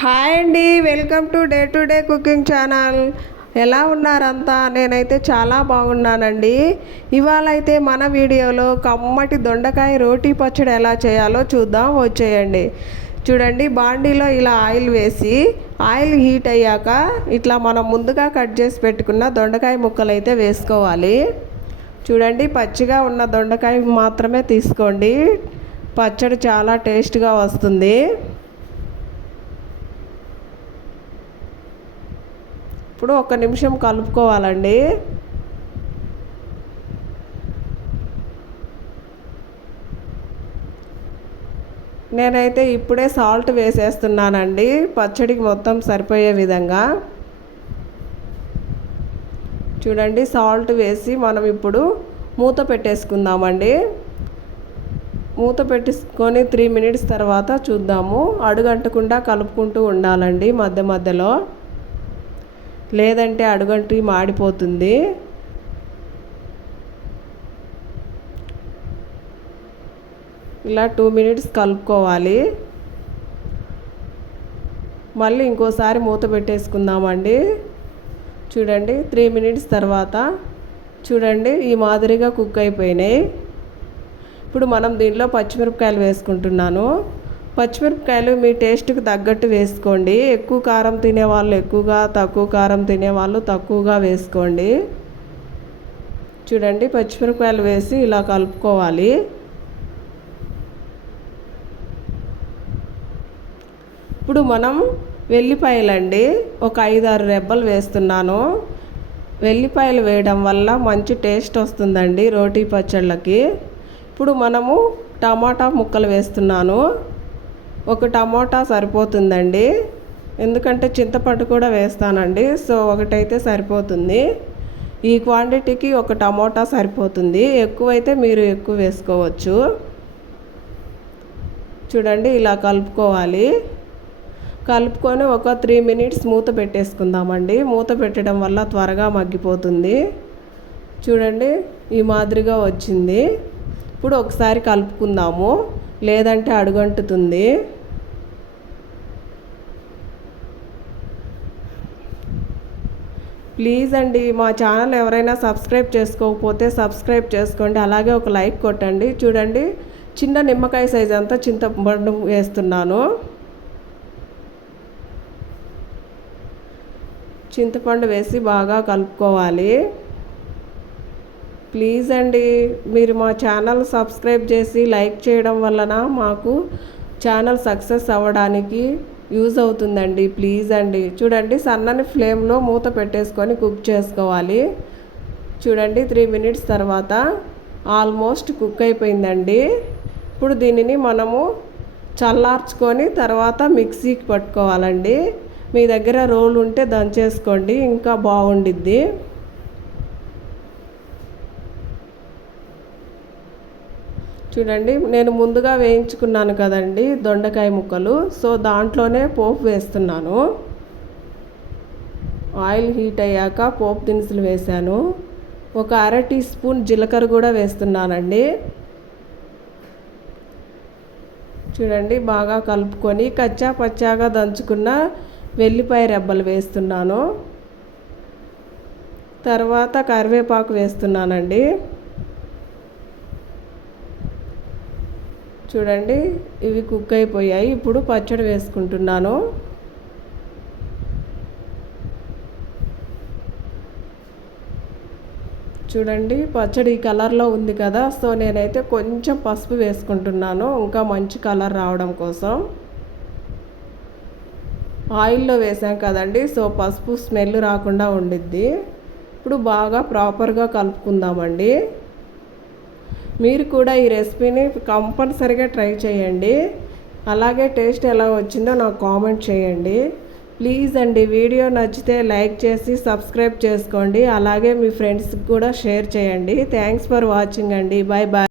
Hi అండి, welcome to day cooking channel. ఎలా ఉన్నారంతా? నేనైతే చాలా బాగున్నానండి. ఇవాళ అయితే మన వీడియోలో కమ్మటి దొండకాయ రోటీ పచ్చడి ఎలా చేయాలో చూద్దాం, వచ్చేయండి. చూడండి, బాండీలో ఇలా ఆయిల్ వేసి ఆయిల్ హీట్ అయ్యాక ఇట్లా మనం ముందుగా కట్ చేసి పెట్టుకున్న దొండకాయ ముక్కలు అయితే వేసుకోవాలి. చూడండి, పచ్చిగా ఉన్న దొండకాయ మాత్రమే తీసుకోండి, పచ్చడి చాలా టేస్ట్గా వస్తుంది. ఇప్పుడు 1 నిమిషం కలుపుకోవాలండి. నేనైతే ఇప్పుడే సాల్ట్ వేసేస్తున్నానండి, పచ్చడికి మొత్తం సరిపోయే విధంగా. చూడండి, సాల్ట్ వేసి మనం ఇప్పుడు మూత పెట్టేసుకుందామండి. మూత పెట్టేసుకొని 3 మినిట్స్ తర్వాత చూద్దాము. అడుగంటకుండా కలుపుకుంటూ ఉండాలండి మధ్య మధ్యలో, లేదంటే అడుగంటి మాడిపోతుంది. ఇలా 2 మినిట్స్ కలుపుకోవాలి. మళ్ళీ ఇంకోసారి మూత పెట్టేసుకుందామండి. చూడండి, 3 మినిట్స్ తర్వాత చూడండి, ఈ మాదిరిగా కుక్ అయిపోయినాయి. ఇప్పుడు మనం దీనిలో పచ్చిమిరపకాయలు వేసుకుంటున్నాను. పచ్చిమిరపకాయలు మీ టేస్ట్కి తగ్గట్టు వేసుకోండి. ఎక్కువ కారం తినేవాళ్ళు ఎక్కువగా, తక్కువ కారం తినేవాళ్ళు తక్కువగా వేసుకోండి. చూడండి, పచ్చిమిరపకాయలు వేసి ఇలా కలుపుకోవాలి. ఇప్పుడు మనం వెల్లిపాయలండి ఒక 5-6 రెబ్బలు వేస్తున్నాను. వెల్లిపాయలు వేయడం వల్ల మంచి టేస్ట్ వస్తుందండి రోటీ పచ్చళ్ళకి. ఇప్పుడు మనము టమాటా ముక్కలు వేస్తున్నాను. 1 టమాటా సరిపోతుందండి, ఎందుకంటే చింతపండు కూడా వేస్తానండి. సో ఒకటైతే సరిపోతుంది. ఈ క్వాంటిటీకి 1 టమాటా సరిపోతుంది. ఎక్కువైతే మీరు ఎక్కువ వేసుకోవచ్చు. చూడండి, ఇలా కలుపుకోవాలి. కలుపుకొని ఒక 3 మినిట్స్ మూత పెట్టేసుకుందామండి. మూత పెట్టడం వల్ల త్వరగా మగ్గిపోతుంది. చూడండి, ఈ మాదిరిగా వచ్చింది. ఇప్పుడు ఒకసారి కలుపుకుందాము, లేదంటే అడుగంటుతుంది. ప్లీజ్ అండి, మా ఛానల్ ఎవరైనా సబ్స్క్రైబ్ చేసుకోకపోతే సబ్స్క్రైబ్ చేసుకోండి, అలాగే ఒక లైక్ కొట్టండి. చూడండి, చిన్న నిమ్మకాయ సైజ్ అంతా చింతపండు వేస్తున్నాను. చింతపండు వేసి బాగా కలుపుకోవాలి. ప్లీజ్ అండి, మీరు మా ఛానల్ సబ్స్క్రైబ్ చేసి లైక్ చేయడం వలన మాకు ఛానల్ సక్సెస్ అవ్వడానికి యూజ్ అవుతుందండి. ప్లీజ్ అండి. చూడండి, సన్నని ఫ్లేమ్లో మూత పెట్టేసుకొని కుక్ చేసుకోవాలి. చూడండి, 3 మినిట్స్ తర్వాత ఆల్మోస్ట్ కుక్ అయిపోయిందండి. ఇప్పుడు దీనిని మనము చల్లార్చుకొని తర్వాత మిక్సీకి పట్టుకోవాలండి. మీ దగ్గర రోల్ ఉంటే దంచేసుకోండి, ఇంకా బాగుండిద్ది. చూడండి, నేను ముందుగా వేయించుకున్నాను కదండి దొండకాయ ముక్కలు, సో దాంట్లోనే పోపు వేస్తున్నాను. ఆయిల్ హీట్ అయ్యాక పోపు దినుసులు వేసాను. ఒక 1/2 టీ స్పూన్ జీలకర్ర కూడా వేస్తున్నానండి. చూడండి, బాగా కలుపుకొని కచ్చా పచ్చాగా దంచుకున్న వెల్లిపాయ రెబ్బలు వేస్తున్నాను. తర్వాత కరివేపాకు వేస్తున్నానండి. చూడండి, ఇవి కుక్ అయిపోయాయి. ఇప్పుడు పచ్చడి వేసుకుంటున్నాను. చూడండి, పచ్చడి ఈ కలర్లో ఉంది కదా, సో నేనైతే కొంచెం పసుపు వేసుకుంటున్నాను, ఇంకా మంచి కలర్ రావడం కోసం. ఆయిల్లో వేసాం కదండి, సో పసుపు స్మెల్ రాకుండా ఉండిద్ది. ఇప్పుడు బాగా ప్రాపర్గా కలుపుకుందామండి. మీరు కూడా ఈ రెసిపీని కంపల్సరీగా ట్రై చేయండి. అలాగే టేస్ట్ ఎలా వచ్చిందో నాకు కామెంట్ చేయండి. ప్లీజ్ అండి, వీడియో నచ్చితే లైక్ చేసి సబ్స్క్రైబ్ చేసుకోండి, అలాగే మీ ఫ్రెండ్స్కి కూడా షేర్ చేయండి. థ్యాంక్స్ ఫర్ వాచింగ్ అండి. Bye bye.